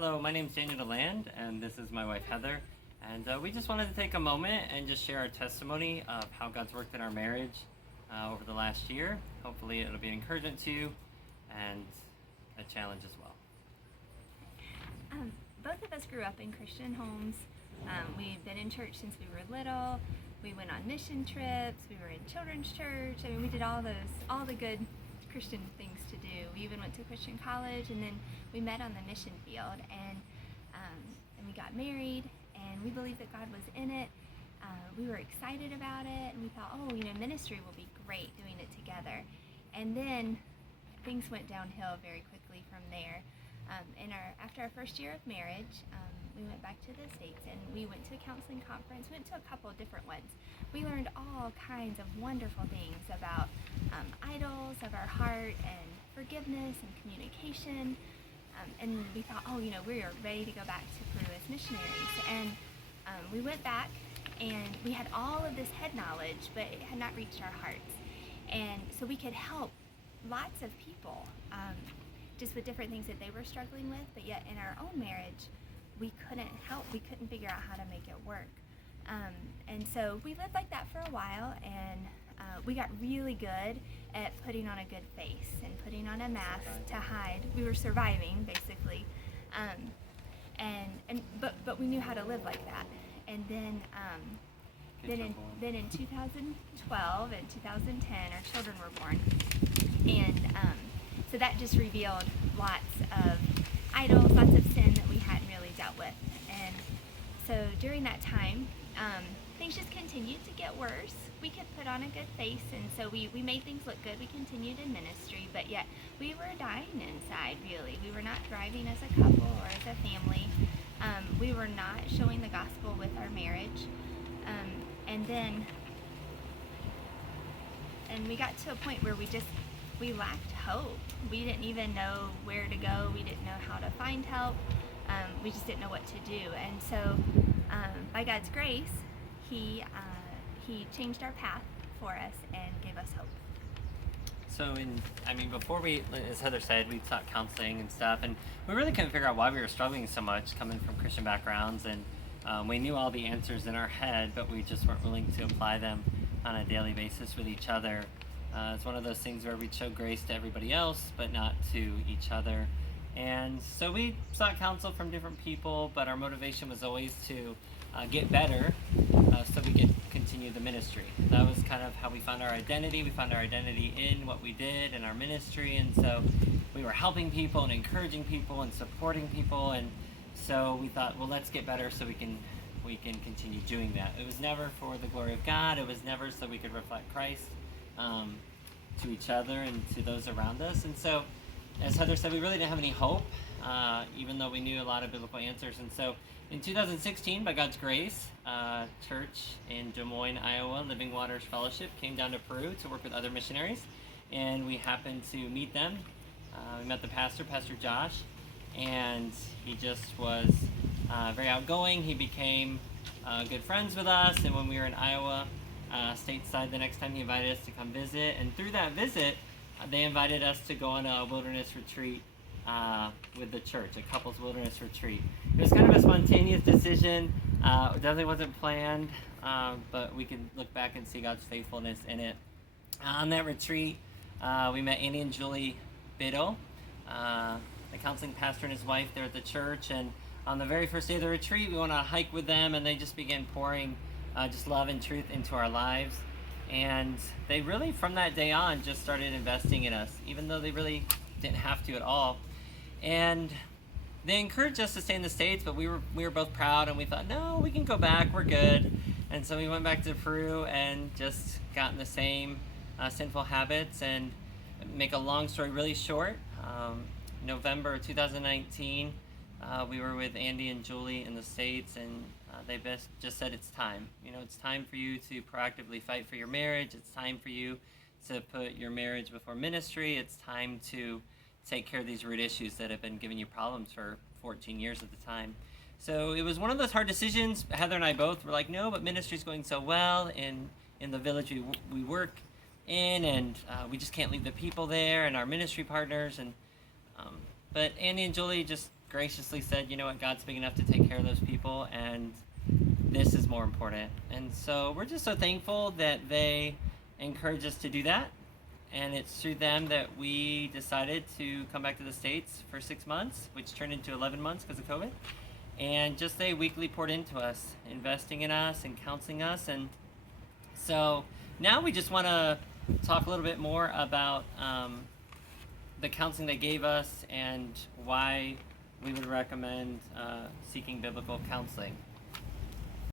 Hello, my name is DeLand, and this is my wife Heather. And we just wanted to take a moment and just share our testimony of how God's worked in our marriage over the last year. Hopefully, it'll be an encouragement to you and a challenge as well. Both of us grew up in Christian homes. We've been in church since we were little. We went on mission trips. We were in children's church. I mean, we did all the good Christian things to do. We even went to Christian college, and then we met on the mission field, and we got married, and we believed that God was in it. We were excited about it, and we thought, ministry will be great doing it together. And then things went downhill very quickly from there. After our first year of marriage, we went back to the States, and we went to a counseling conference. We went to a couple different ones. We learned all kinds of wonderful things about idols of our heart and forgiveness and communication. And we thought, we are ready to go back to Peru as missionaries. And we went back, and we had all of this head knowledge, but it had not reached our hearts. And so we could help lots of people just with different things that they were struggling with, but yet in our own marriage, we couldn't help. We couldn't figure out how to make it work. And so we lived like that for a while, and we got really good at putting on a good face and putting on a mask to hide. We were surviving, basically. But we knew how to live like that. And then in 2012 and 2010, our children were born. And so that just revealed lots of idols, lots of sin that we hadn't really dealt with. And so during that time, things just continued to get worse. We could put on a good face, and so we made things look good. We continued in ministry, but yet we were dying inside, really. We were not thriving as a couple or as a family. We were not showing the gospel with our marriage. And we got to a point where we lacked hope. We didn't even know where to go. We didn't know how to find help. We just didn't know what to do. And so by God's grace, He changed our path for us and gave us hope. So before we, as Heather said, we sought counseling and stuff, and we really couldn't figure out why we were struggling so much coming from Christian backgrounds, and we knew all the answers in our head, but we just weren't willing to apply them on a daily basis with each other. It's one of those things where we show grace to everybody else, but not to each other. And so we sought counsel from different people, but our motivation was always to get better so we could continue the ministry. That was kind of how we found our identity. We found our identity in what we did in our ministry, and so we were helping people and encouraging people and supporting people, and so we thought, well, let's get better so we can continue doing that. It was never for the glory of God. It was never so we could reflect Christ to each other and to those around us. And so, as Heather said, we really didn't have any hope, even though we knew a lot of biblical answers. And so in 2016, by God's grace, church in Des Moines, Iowa, Living Waters Fellowship, came down to Peru to work with other missionaries, and we happened to meet them. We met the pastor, Pastor Josh, and he just was very outgoing. He became good friends with us, and when we were in Iowa, stateside, the next time he invited us to come visit, and through that visit, they invited us to go on a wilderness retreat with the church, a couples wilderness retreat. It was kind of a spontaneous decision. It definitely wasn't planned, but we can look back and see God's faithfulness in it. On that retreat, we met Andy and Julie Biddle, the counseling pastor and his wife there at the church, and on the very first day of the retreat, we went on a hike with them, and they just began pouring just love and truth into our lives. And they really, from that day on, just started investing in us, even though they really didn't have to at all. And they encouraged us to stay in the States, but we were both proud, and we thought, no, we can go back, we're good. And so we went back to Peru and just got in the same sinful habits. And make a long story really short, November 2019, we were with Andy and Julie in the States, and they just said, it's time. It's time for you to proactively fight for your marriage. It's time for you to put your marriage before ministry. It's time to take care of these root issues that have been giving you problems for 14 years at the time. So it was one of those hard decisions. Heather and I both were like, no, but ministry's going so well in the village we work in, and we just can't leave the people there and our ministry partners. But Andy and Julie just graciously said, you know what, God's big enough to take care of those people, and this is more important. And so we're just so thankful that they encourage us to do that. And it's through them that we decided to come back to the States for 6 months, which turned into 11 months because of COVID. And just they weekly poured into us, investing in us and counseling us. And so now we just want to talk a little bit more about the counseling they gave us and why we would recommend seeking biblical counseling.